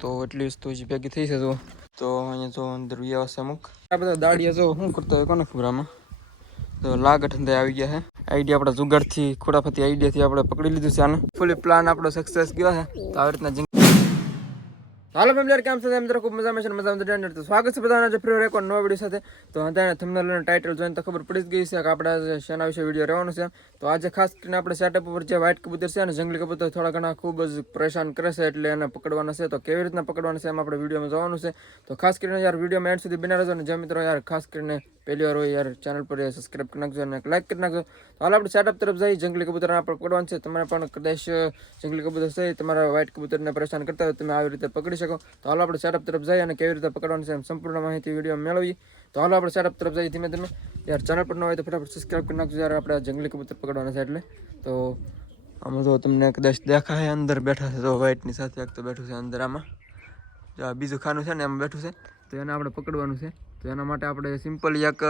તો એટલી વસ્તુ હજી ભેગી થઈ છે તો તો અહીંયા જો અંદર વ્યવસ્થા અમુક. આ બધા દાડિયા જો શું કરતો હોય કોને ખબર તો લાગઠ અંદર આવી ગયા છે. આઈડિયા આપણા જુગાડથી ખોડાફતી આઈડિયાથી આપણે પકડી લીધું છે આને. ફૂલી પ્લાન આપણો સક્સેસ ગયો છે. તો આવી રીતના હાલો ફેમિલી કેમ છે? એમ ખૂબ મજા છે મજા મજા તો સ્વાગત છે બધાના જે ફ્રી રેકોર્ડ નવા વીડિયો સાથે. તો અત્યારે થંબનેલ અને ટાઇટલ જોઈને તો ખબર પડી જ ગઈ છે કે આપણે શેના વિશે વીડિયો રહેવાનો છે. તો આજે ખાસ કરીને આપણે સેટઅપ ઉપર જે વ્હાઇટ કબૂતર છે અને જંગલી કબૂતર થોડા ઘણા ખૂબ જ પરેશાન કરે છે એટલે એને પકડવાના છે. તો કેવી રીતના પકડવાના છે એમ આપણે વિડીયોમાં જોવાનું છે. તો ખાસ કરીને યાર વિડીયોમાં એન્ડ સુધી બિના રહેજો અને જે મિત્રો, યાર, ખાસ કરીને પહેલી વાર હોય યાર ચેનલ પર સબસ્ક્રાઈબ કરી નાખજો અને લાઈક કરી નાખજો. તો હાલ આપણે સેટઅપ તરફ જઈએ. જંગલી કબૂતર આપણે પકડવાનું છે. તમારે પણ કદાચ જંગલી કબૂતર છે તમારા વ્હાઇટ કબૂતરને પરેશાન કરતા હોય તમે આવી રીતે પકડી શકો. તો હાલ આપણે સેટઅપ તરફ જઈએ અને કેવી રીતે પકડવાનું છે એમ સંપૂર્ણ માહિતી વીડિયો મેળવી તો હાલ આપણે સેટઅપ તરફ જઈએ ધીમે ધીમે. યાર ચેનલ પર ન હોય તો ફટાફટ સબસ્ક્રાઈબ કરી નાખજો. જ્યારે આપણે જંગલી કબૂતર પકડવાના છે એટલે. તો આમાં તો તમને કદાચ દેખાય અંદર બેઠા છે, તો વ્હાઇટની સાથે એક તો બેઠું છે અંદર આમાં. જો બીજું ખાનું છે ને, એમાં બેઠું છે. તો એને આપણે પકડવાનું છે. તો એના માટે આપણે સિમ્પલી એક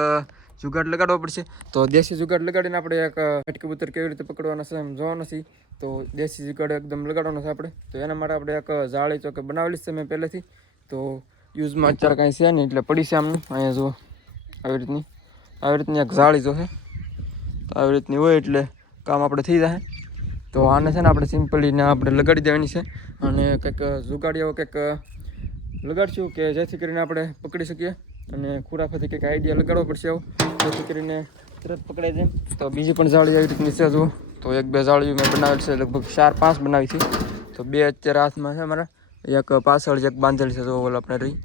જુગાડ લગાડવો પડશે. તો દેશી જુગાડ લગાડીને આપણે એક વ્હાઇટ કબૂતર કેવી રીતે પકડવાના છે એમ જોવાના છે. તો દેશી જુગાડ એકદમ લગાડવાનો છે આપણે. તો એના માટે આપણે એક જાળી ચોકે બનાવેલી છે મેં પહેલેથી. તો યુઝમાં અત્યારે કાંઈ છે નહીં એટલે પડી છે આમનું. અહીંયા જુઓ. આવી રીતની. આવી રીતની એક જાળી જો છે. તો આવી રીતની હોય એટલે કામ આપણે થઈ જાય. તો આને છે ને આપણે સિમ્પલીને આપણે લગાડી દેવાની છે. અને કંઈક જુગાડીઓ કંઈક લગાડશું કે જેથી કરીને આપણે પકડી શકીએ. અને ખુરાફાથી કંઈક આઈડિયા લગાડવો પડશે આવો. જેથી કરીને તરત પકડાઈ જાય. તો બીજી પણ જાળી આવી રીતની છે જુઓ. તો એક બે જાળીઓ મેં બનાવેલ છે, લગભગ ચાર પાંચ બનાવી છે. તો બે અત્યારે હાથમાં છે મારા. એક પાછળ એક બાંધેલ છે તો ઓલ આપણે રહી.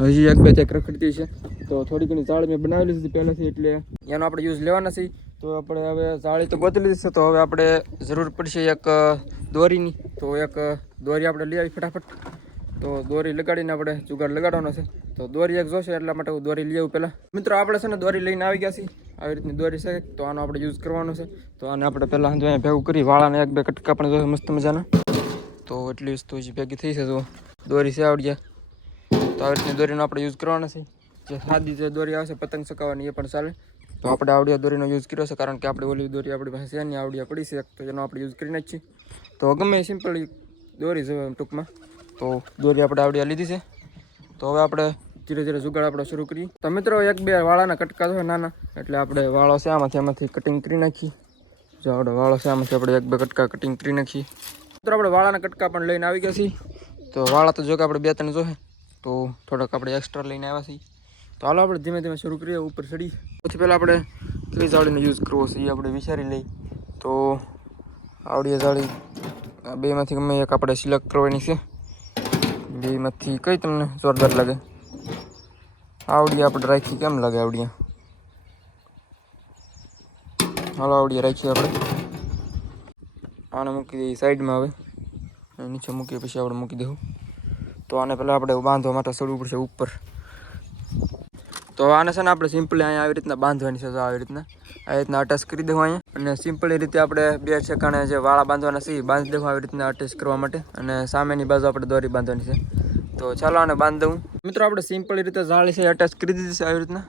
હજી એક બે ત્યાં રખડતી છે. તો થોડી ઘણી જાળી મેં બનાવેલી હતી પહેલાંથી, એટલે એનો આપણે યુઝ લેવાના છે. તો આપણે હવે જાળી તો બદલી છે, તો હવે આપણે જરૂર પડશે એક દોરીની. તો એક દોરી આપણે લઈ આવી ફટાફટ. તો દોરી લગાડીને આપણે જુગાડ લગાડવાનો છે. તો દોરી એક જોશે એટલા માટે હું દોરી લઈ આવું પહેલાં. મિત્રો, આપણે છે ને દોરી લઈને આવી ગયા છીએ. આવી રીતની દોરી છે. તો આનો આપણે યુઝ કરવાનો છે. તો આને આપણે પહેલાં જો અહીંયા ભેગું કરી, વાળાને એક બે કટકા પણ જોઈએ મસ્ત મજાના. તો એટલી વસ્તુ હજી ભેગી થઈ છે તો દોરી છે આવડ્યા તો આવી રીતની દોરીનો આપણે યુઝ કરવાનો છે. જે સાદી જે દોરી આવશે, પતંગ સકાવવાની એ પણ ચાલે. તો આપણે આવડિયા દોરીનો યુઝ કર્યો છે, કારણ કે આપણે ઓલી દોરી આપણી પાસે છે નહીં આવડિયા પડી છે. તો એનો આપણે યુઝ કરી નાખીએ. તો ગમે સિમ્પલ દોરી છે ટૂંકમાં. તો દોરી આપણે આવડિયા લીધી છે. તો હવે આપણે ધીરે ધીરે જુગાડ આપણે શરૂ કરીએ. તો મિત્રો, એક બે વાળાના કટકા છે નાના, એટલે આપણે વાળો છે આમાંથી આમાંથી કટિંગ કરી નાખીએ જો આપણે વાળો છે આમાંથી આપણે એક બે કટકા કટિંગ કરી નાખીએ મિત્રો, આપણે વાળાના કટકા પણ લઈને આવી ગયા છીએ. તો વાળા તો જો કે આપણે બે ત્રણ જોશે તો થોડાક આપણે એક્સ્ટ્રા લઈને આવ્યા છીએ. તો હાલો આપણે ધીમે ધીમે શરૂ કરીએ, ઉપર ચડી પછી પહેલાં આપણે કઈ જાળીનો યુઝ કરવો છે એ આપણે વિચારી લઈ તો આવડીએ જાળી બેમાંથી ગમે એક આપણે સિલેક્ટ કરવાની છે. બેમાંથી કઈ તમને જોરદાર લાગે? આવડી આપણે રાખી કેમ લાગે આવડિયા? હાલો આવડી રાખીએ આપણે. આને મૂકી દઈએ સાઈડમાં હવે. નીચે મૂકીએ પછી આપણે મૂકી દઉં તો આને પહેલાં આપણે બાંધવા માટે ચડવું પડશે ઉપર. તો આને છે ને આપણે સિમ્પલી અહીંયા આવી રીતના બાંધવાની છે તો આવી રીતના. આવી રીતના અટેચ કરી દઉં અહીંયા. અને સિમ્પલી રીતે આપણે બે ઠેકાણે જે વાળા બાંધવાના છે એ બાંધી દઉં આવી રીતના અટેચ કરવા માટે. અને સામેની બાજુ આપણે દોરી બાંધવાની છે. તો ચાલો આને બાંધ દઉં મિત્રો, આપણે સિમ્પલી રીતે જાળી છે અટેચ કરી દીધી છે આવી રીતના.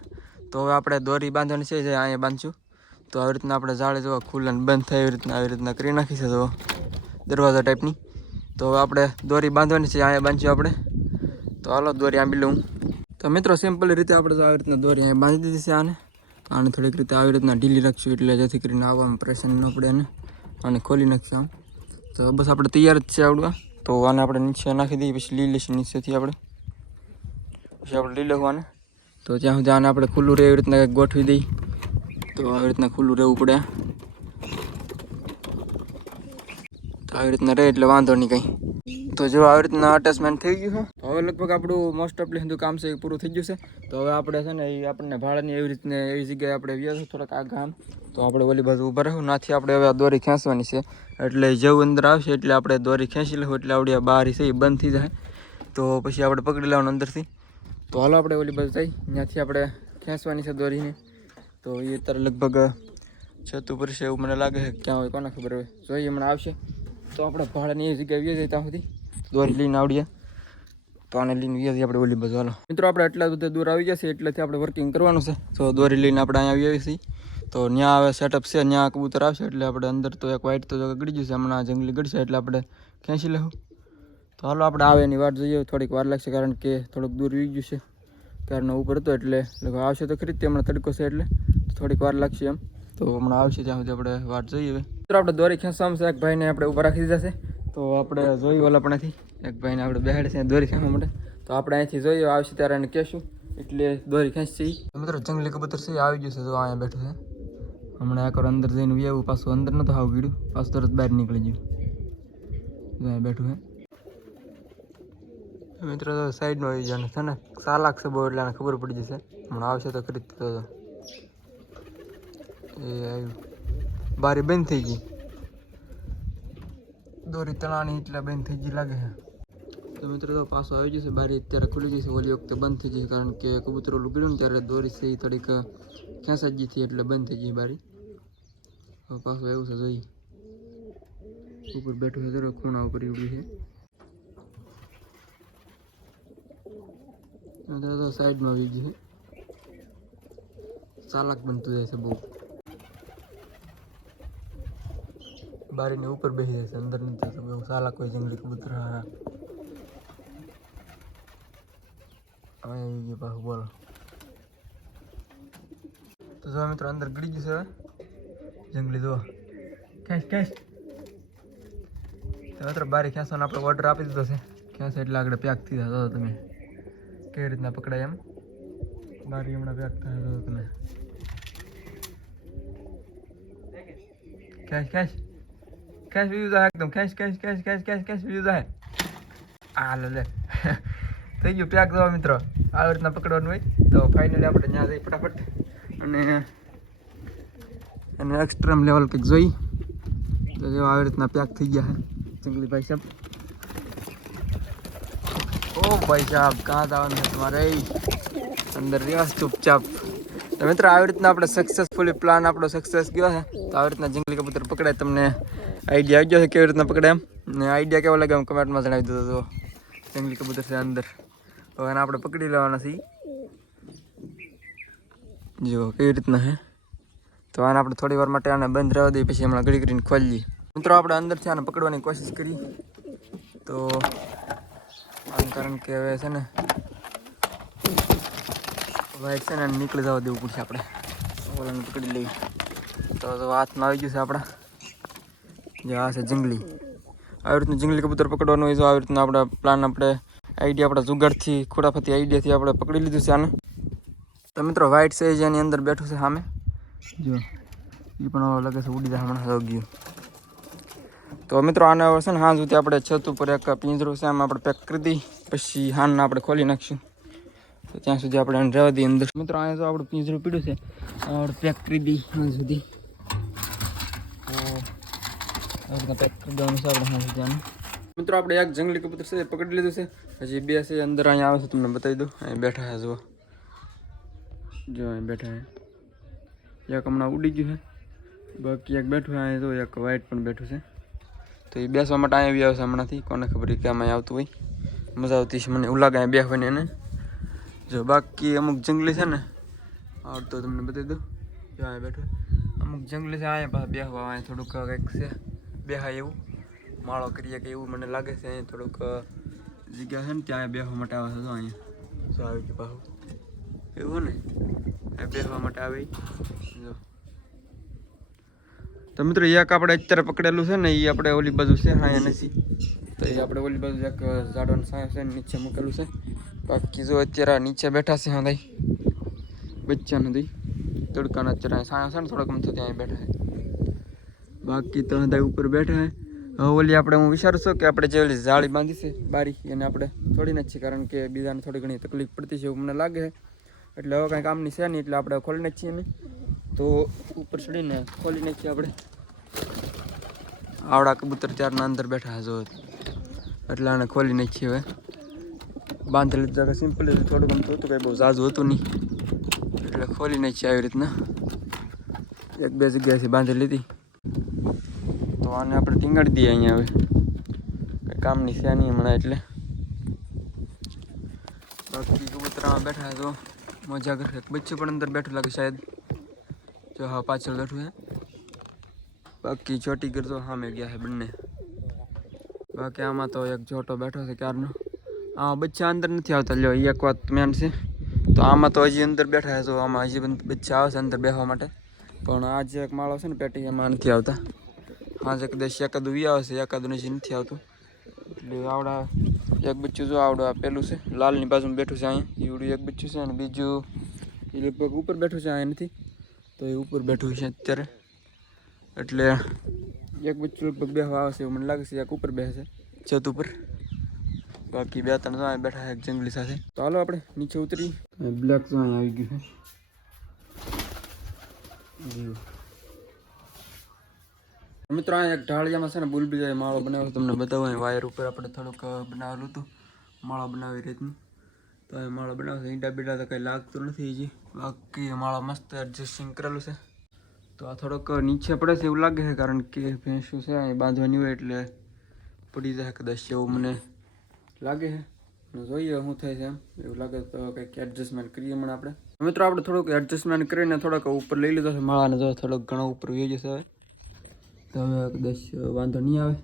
તો હવે આપણે દોરી બાંધવાની છે જે અહીંયા બાંધશું. તો આવી રીતના આપણે જાળી જોવા ખુલ્લાને બંધ થાય એવી રીતના આવી રીતના કરી નાખી છે તો દરવાજા ટાઈપની તો હવે આપણે દોરી બાંધવાની છે, અહીંયા બાંધશું આપણે. તો હાલો, દોરી આંબી લઉં. તો મિત્રો સિમ્પલ રીતે આપણે આવી રીતના દોરી અહીંયા બાંધી દીધી છે આને. આને થોડીક રીતે આવી રીતના ઢીલી રાખશું એટલે જેથી કરીને આવવામાં પ્રેશર ન પડે અને આને ખોલી નાખશું આમ. તો બસ આપણે તૈયાર જ છે આવડવા તો આને આપણે નીચે નાખી દઈએ, પછી લઈ લઈશું નીચેથી આપણે. પછી આપણે લઈ લેવું આને. તો ત્યાં સુધી આને આપણે ખુલ્લું રહે એવી રીતના ગોઠવી દઈએ, તો આવી રીતના ખુલ્લું રહેવું પડે તો આવી રીતના રહે એટલે વાંધો નહીં કંઈ. તો જો આવી રીતના અટેચમેન્ટ થઈ ગયું છે. હવે લગભગ આપણું મોસ્ટ ઓફલી હિન્દુ કામ છે એ પૂરું થઈ ગયું છે. તો હવે આપણે છે ને એ આપણને ભાડાની એવી રીતને એવી જગ્યાએ આપણે વ્યા થોડાક આ ગામ. તો આપણે ઓલી બાજુ ઊભા રહ્યું નાથી આપણે હવે આ દોરી ખેંચવાની છે. એટલે જેવું અંદર આવશે એટલે આપણે દોરી ખેંચી લઉં એટલે આવડી આ બારી છે એ બંધ થઈ જાય. તો પછી આપણે પકડી લેવાનું અંદરથી. તો હાલો આપણે ઓલી બાજુ જઈ. ત્યાંથી આપણે ખેંચવાની છે દોરીને. તો એ અત્યારે લગભગ છત ઉપર છે એવું મને લાગે છે. ક્યાં હોય કોને ખબર હોય. જોઈએ હમણાં આવશે. તો આપણે ભાડાની એ જગ્યાએ વ્યા જાય ત્યાં સુધી. દોરી લઈને આવડીએ. તો આને લઈને ગયા છીએ આપણે ઓલી બાજુ હાલો. મિત્રો, આપણે એટલા બધા દૂર આવી ગયા છીએ એટલેથી આપણે વર્કિંગ કરવાનું છે. તો દોરી લઈને આપણે અહીંયા આવી છીએ. તો ત્યાં આવે સેટઅપ છે ત્યાં કબૂતર આવશે, એટલે આપણે અંદર તો એક વાઇટ તો ગળી જશે હમણાં જંગલી ગળશે એટલે આપણે ખેંચી લેવું. તો હાલો, આપણે આવે એની વાત જોઈએ, થોડીક વાર લાગશે, કારણ કે થોડુંક દૂર વી ગયું છે. ત્યારનો ઉપર હતો, એટલે આવશે તો ખરી હમણાં તડકો છે, એટલે થોડીક વાર લાગશે એમ. તો હમણાં આવશે ત્યાં સુધી આપણે વાત જોઈએ મિત્રો, આપણે દોરી ખેંચવામાં એક ભાઈને આપણે ઊભા રાખી દીધા છે. તો આપણે જોયું ઓલા પણેથી. એક ભાઈને આપણે બેહાડે છે દોરી ખેંચવા માટે. તો આપણે અહીંથી જોઈએ આવશે ત્યારે એને કહેશું. એટલે દોરી ખેંચી મિત્રો, જંગલી કબૂતર છે આવી ગયું છે જો અહીંયા બેઠું છે. હમણાં એકવાર અંદર જઈને વ્યવું પાછું અંદર નતું આવું ગયું પાછું તરત બહાર નીકળી ગયું. અહીંયા બેઠું છે. મિત્રો, તો સાઈડમાં આવી જાય છે ને. સાલાક છે બહુ એટલે એને ખબર પડી જશે. હમણાં આવશે તો જ તો. એ આવ્યું. બારી બંધ થઈ ગઈ. દોરી તળાની એટલે બંધ થઈ ગઈ લાગે છે. તો મિત્રો તો પાછો આવી જશે, બારી અત્યારે ખુલી જશે, ઓલી વખતે બંધ થઈ જશે, કારણ કે કબૂતરો લુગડ્યું ને ત્યારે દોરી છે એ થોડીક ખેંચાઈ ગઈ હતી એટલે બંધ થઈ ગઈ બારી. હવે પાછું આવ્યું છે જોઈએ ઉપર બેઠું છે જરો ખૂણા ઉપર ઊભી છે. તો સાઈડમાં આવી ગઈ છે. ચાલાક બનતું જાય છે બહુ. બારીની ઉપર બેસી જાય છે, અંદર નથી જતું બહુ ચાલાક કોઈ જંગલી કબૂતર હારા. હવે આવી ગયું પાછું, બોલો. તો જો મિત્રો, અંદર ગળી ગયું છે જંગલી જોવા ખેંચ ખેંચ તો મિત્રો, બારી ખેંચવાનો આપણે ઓર્ડર આપી દીધો છે. ખેંચ એટલે આગળ પેક થઈ જતો તમે. કેવી રીતના પકડાય એમ? બારી હમણાં પેક થાય તો તમે. ખેંચ ખેંચ ખેંચ બીજું જાય એકદમ ખેંચ ખેંચ ખેંચ ખેંચ ખેંચ ખેંચ બીજું જાય આ લે લે. થઈ ગયું પેક દવા મિત્રો. આવી રીતના પકડવાનું હોય. તો ફાઇનલી આપણે ત્યાં જઈ ફટાફટ. અને અને એક્સ્ટ્રીમ લેવલ કંઈક જોઈ. તો જો આવી રીતના પેક થઈ ગયા છે. જંગલી ભાઈ સાહેબ. ઓ ભાઈ સાહેબ કાં જવાનું છે તમારે? અંદર રહ્યા ચૂપચાપ. તો મિત્રો, આવી રીતના આપણે સક્સેસફુલી પ્લાન આપણો સક્સેસ ગયો છે. તો આવી રીતના જંગલી કબૂતર પકડાય, તમને આઈડિયા આવી ગયો છે કેવી રીતના પકડે એમ? ને આઈડિયા કેવો લાગે એમ કમેન્ટમાં જણાવી દીધો તો. જંગલી કબૂતર છે અંદર. હવે એને આપણે પકડી લેવાના છીએ. જો કેવી રીતના હે તો આને આપણે થોડી વાર માટે આને બંધ રહેવા દઈએ, પછી હમણાં ઘડી કરીને ખોલીએ. મિત્રો, આપણે અંદરથી આને પકડવાની કોશિશ કરી. તો આમ કારણ કે હવે છે ને વાઈટ છે ને નીકળી જવા દેવું પડશે આપણે. ઓલાને પકડી લઈએ. તો હાથમાં આવી ગયું છે આપણા. જે આ છે જંગલી. આવી રીતનું જંગલી કબૂતર પકડવાનું હોય તો આવી રીતના આપણા પ્લાન આપણે આઈડિયા આપણા જુગાડથી ખોડાફતી આઈડિયાથી આપણે પકડી લીધું છે આને. તો મિત્રો વ્હાઈટ છે જેની અંદર બેઠું છે સામે. જો એ પણ લગે છે ઉડી હમણાં ગયું તો મિત્રો, આને હવે છે ને હાં સુધી આપણે છત ઉપર એક પિંજરું છે, આમ આપણે પેક કરી દઈ. પછી હાનને આપણે ખોલી નાખીશું. તો ત્યાં સુધી આપણે એને રહેવા દઈએ અંદર. મિત્રો, અહીંયા તો આપણું પિંજરું પીડ્યું છે. આપણે પેક કરી દઈ હાં સુધી. મિત્રો, આપણે એક જંગલી કબૂતર છે પકડી લીધું છે. હજી બે છે, અંદર અહીંયા આવે છે, તમને બતાવી દઉં. અહીં બેઠા છે, જુઓ. જો અહીં બેઠા છે. એક હમણાં ઉડી ગયું છે. બાકી એક બેઠું અહીંયા તો એક વ્હાઈટ પણ બેઠું છે. તો એ બેસવા માટે અહીંયા બી આવશે હમણાંથી. કોને ખબર કે આમાં આવતું હોય. મજા આવતી છે મને એવું લાગે અહીંયા બેસવાની એને. જો બાકી અમુક જંગલી છે ને, આવડતો તમને બતાવી દઉં. જો અહીંયા બેઠું અમુક જંગલી છે, અહીંયા પાછા બેસવા અહીંયા થોડુંક કંઈક છે. બેહાય એવું? માળો કરીએ કે એવું મને લાગે છે અહીંયા થોડુંક જગ્યા છે ને ત્યાં બેહવા માટે આવે છે તો અહીંયા. જો આવી ગયું પાછું. એવું ને? બેહવા માટે આવે. જો. તો મિત્રો એક આપણે અત્યારે પકડેલું છે ને એ આપણે ઓલી બાજુ છે હા એ નથી તો એ આપણે ઓલી બાજુ એક ઝાડવાનું સાય છે નીચે મૂકેલું છે. બાકી જો અત્યારે નીચે બેઠા છે હા ભાઈ બચ્ચા નથી તડકાના અત્યારે સાયા છે ને થોડાક મથું ત્યાં બેઠા છે. બાકી તો હંધાઈ ઉપર બેઠા હવે ઓલી આપણે હું વિચારું છું કે આપણે જે ઓલી જાળી બાંધી બારી, એને આપણે છોડી નાખીએ કારણ કે બીજાને થોડી ઘણી તકલીફ પડતી છે એવું મને લાગે એટલે હવે કાંઈ કામની છે નહીં, એટલે આપણે ખોલી નાખીએ અમે તો ઉપર ચડીને ખોલી નાખીએ આપણે. આવડા કબૂતર ત્યારના અંદર બેઠા હજો એટલે આને ખોલી નાખીએ હવે. બાંધેલી જગ્યા સિમ્પલ થોડું ગમતું હતું કંઈ બહુ ઝાઝું હતું નહીં. એટલે ખોલી નાખીએ આવી રીતના. એક બે જગ્યાએથી બાંધી લીધી. તો આને આપણે ટીંગાડી દઈએ અહીંયા હવે. કંઈ કામની છે નહીં હમણાં એટલે. બાકી કબૂતરામાં બેઠા તો મજા કરે બચ્ચું પણ અંદર બેઠું લાગે શાયદ. જો હા, પાછળ બેઠું છે. બાકી ચોટી કરતો સામે ગયા છે બંને. બાકી આમાં તો એક જોટો બેઠો છે ક્યારનો. આ બચ્ચા અંદર નથી આવતા. લ્યો એક વાત મેન છે. તો આમાં તો હજી અંદર બેઠા છે. તો આમાં હજી બચ્ચા આવે છે અંદર બેસવા માટે. પણ આ જે એક માળો છે ને, પેટી, એમાં નથી આવતા. હા એક કદાચ એકાદું વી આવે છે એકાદું હજી નથી આવતું. એટલે આવડા એક બચ્ચું જો આવડું આ પેલું છે લાલની બાજુમાં બેઠું છે અહીંયા. ઈવડું એક બચ્ચું છે અને બીજું એ લગભગ ઉપર બેઠું છે અહીંયા નથી. તો એ ઉપર બેઠું છે અત્યારે. એટલે એક બચ્ચું લગભગ બેસવા આવે છે એવું મને લાગે છે એક ઉપર બેસે. છે છત ઉપર. બાકી બે ત્રણ અહીંયા બેઠા છે જંગલી સાથે. તો હાલો આપણે નીચે ઉતરી બ્લેક તો અહીંયા આવી ગયું છે. મિત્રો અહીંયા એક ઢાળિયામાં છે ને બુલબુલાએ માળો બનાવ્યો તમને બતાવો વાયર ઉપર આપણે થોડુંક બનાવેલું હતું. માળો બનાવી રીતનું. તો એ માળો બનાવે ઈંડા બીડા તો કંઈ લાગતું નથી હજી. બાકી માળો મસ્ત એડજસ્ટિંગ કરેલું છે. તો આ થોડોક નીચે પડે છે એવું લાગે છે, કારણ કે ભેંસું છે, અહીં બાંધવાની હોય એટલે પડી જાય કદાચ એવું મને લાગે છે. જોઈએ શું થાય છે એમ. એવું લાગે તો કંઈક એડજસ્ટમેન્ટ કરીએ હમણાં આપણે. મિત્રો, આપણે થોડુંક એડજસ્ટમેન્ટ કરીને થોડોક ઉપર લઈ લીધો છે માળાને. જો થોડોક ઘણો ઉપર વહી જશે તો હવે કદાચ વાંધો નહીં આવે.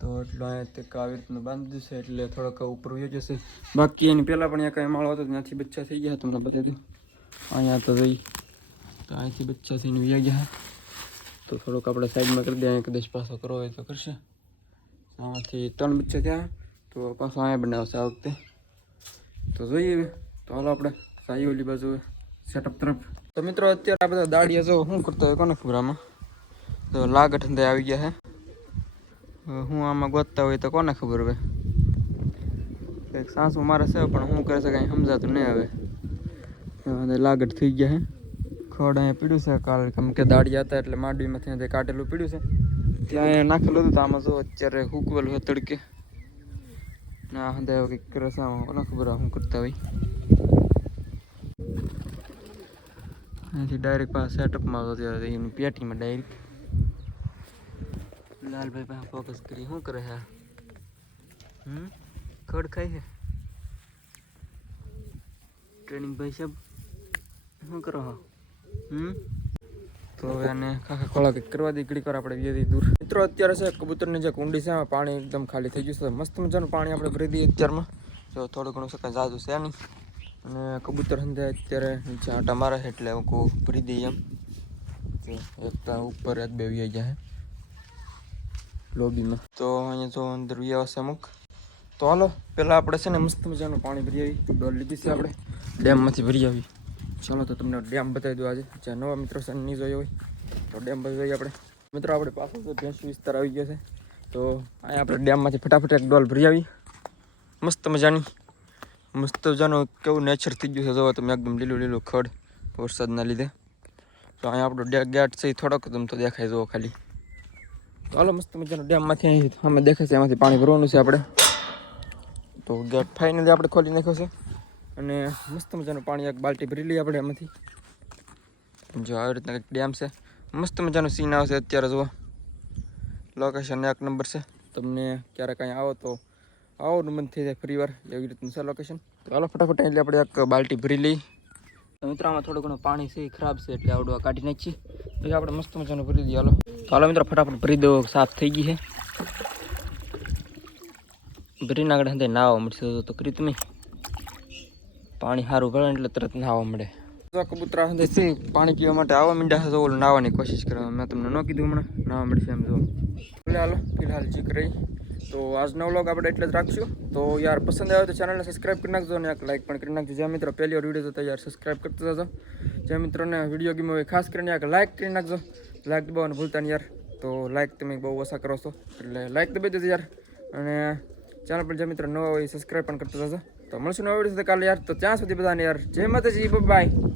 તો એટલો અહીંયા તે આવી રીતનું બાંધી છે, એટલે થોડોક ઉપર વહી જશે. બાકી એની પહેલાં પણ અહીંયા કાંઈ માળો હતો, ત્યાંથી બચ્ચા થઈ ગયા તમને બતાવી અહીંયા તો રહી. તો અહીંથી બચ્ચા થઈને વ્યા ગયા. તો થોડુંક આપણે સાઈડમાં કરી દઈએ, અહીંયા કદાચ પાછો કરવો હોય તો કરશે. આમાંથી ત્રણ બચ્ચા થયા. તો પાછો અહીંયા બનાવશે આ વખતે. તો જોઈએ તો હાલો આપણે સાઈ ઓલી બાજુ સેટઅપ તરફ. તો મિત્રો, અત્યારે આ બધા દાડિયા જો શું કરતો હોય કોને આમાં? તો લાગઠ અંદર આવી ગયા હે. હું આમાં ગોતતા હોય તો કોને ખબર હવે કંઈક સાસુ મારે છે, પણ શું કરે છે કાંઈ સમજાતું નહીં આવે. લાગટ થઈ ગયા હે. ખોડ અહીંયા પીડ્યું છે, કાલ કેમ કે દાડિયા હતા એટલે માંડવીમાંથી જે કાઢેલું પીડ્યું છે, ત્યાં અહીંયા નાખેલું હતું, તો આમાં જો અત્યારે હુકવેલું હોય તડકે. ના હંદે કંઈક કરે છે, આમાં કોને ખબર શું કરતા હોય. અહીંથી ડાયરેક્ટ પાસે સેટઅપમાં આવતો ત્યારે એની પેટીમાં ડાયરેક્ટ લાલભાઈ પાસે ફોકસ કરી, શું કરે હા? હમ? ખડ ખાઈ છે? ટ્રેનિંગ ભાઈ સાહેબ, શું કરો હા હમ? તો હવે આને ખાખા ખોળા કંઈક કરવા દે, ઘડીક વાર આપણે વ્યથી દૂર. મિત્રો, અત્યારે છે, કબૂતરની જે કુંડી છે એમાં પાણી એકદમ ખાલી થઈ ગયું છે. મસ્ત મજાનું પાણી આપણે ભરી દઈએ અત્યારમાં. જો થોડું ઘણું શકાય જાજુ છે નહીં. અને કબૂતર હંધે અત્યારે નીચે આટા મારે એટલે હું કહું ભરી દઈએ એમ. એક ઉપર એક બે વી જાય. લોબીમાં તો અહીંયા જો અંદર વ્યવસ્થા અમુક. તો હાલો પહેલાં આપણે છે ને મસ્ત મજાનું પાણી ભરી આવી. ડોલ લીધી છે આપણે. ડેમમાંથી ભરી આવી. ચાલો તો તમને ડેમ બતાવી દઉં આજે. જ્યાં નવા મિત્રો છે નહીં જોયો હોય તો ડેમ બતાવી આપણે. મિત્રો આપણે પાછો તો ભેંસુ વિસ્તાર આવી ગયો છે. તો અહીંયા આપણે ડેમમાંથી ફટાફટ એક ડોલ ભરી આવી. મસ્ત મજાની. મસ્ત મજાનું કેવું નેચર થઈ ગયું છે. જોવા તમે એકદમ લીલું લીલું ખડ વરસાદના લીધે. તો અહીંયા આપણો ગેટ છે એ થોડોક તમ તો દેખાય જુઓ ખાલી. હાલો મસ્ત મજાનો ડેમમાંથી અહીં અમે દેખાય છે એમાંથી પાણી ભરવાનું છે આપણે. તો ગેટ ફાઇનલી આપણે ખોલી નાખ્યો છે. અને મસ્ત મજાનું પાણી એક બાલ્ટી ભરી લઈએ આપણે એમાંથી. જો આવી રીતના ડેમ છે. મસ્ત મજાનું સીન આવશે અત્યારે જુઓ લોકેશન એક નંબર છે. તમને ક્યારેક કાંઈ આવો તો આવો મન થઈ જાય ફરી વાર એવી રીતનું છે લોકેશન હાલો ફટાફટ એટલે આપણે એક બાલ્ટી ભરી લઈ તો મિત્રો, આમાં થોડું ઘણું પાણી છે ખરાબ છે એટલે આવડું આ કાઢી નાખીએ. પછી આપણે મસ્ત મજાનું ભરી દઈએ. હાલો. તો હાલો મિત્રો, ફટાફટ ભરી દો, સાફ થઈ ગઈ છે. ભરી આગળ હંધે નાવા મળશે. તો કરી તમે. પાણી સારું ભરે એટલે તરત નાવા મળે. તો કબૂતરા છે, પાણી પીવા માટે આવવા માંડ્યા છે, તો ઓલું નાવાની કોશિશ કરવા મેં તમને ન કીધું હમણાં. નાવા મળશે એમ જો. ભલે હાલો, ફિલહાલ જીક રહી તો આજનો વ્લોગ આપણે એટલે જ રાખશું. તો યાર, પસંદ આવ્યો તો ચેનલને સબસ્ક્રાઈબ કરી નાખજો અને એક લાઇક પણ કરી નાખજો. જે મિત્રો પહેલી વાર વીડિયો જોતા યાર સબસ્ક્રાઈબ કરતા જજો. જે મિત્રોને વીડિયો ગમ્યો હોય ખાસ કરીને એક લાઇક કરી નાખજો. લાઇક દબાવવાનું ભૂલતા નહીં યાર. તો લાઇક તમે બહુ ઓછા કરો છો. એટલે લાઇક દબાવી દેજો યાર. અને ચેનલ પર જે મિત્રો નવા હોય સબસ્ક્રાઈબ પણ કરતા જશો તો મળશું નવા વીડિયો સાથે કાલે યાર. તો ત્યાં સુધી બધાને યાર. જય માતાજી બાય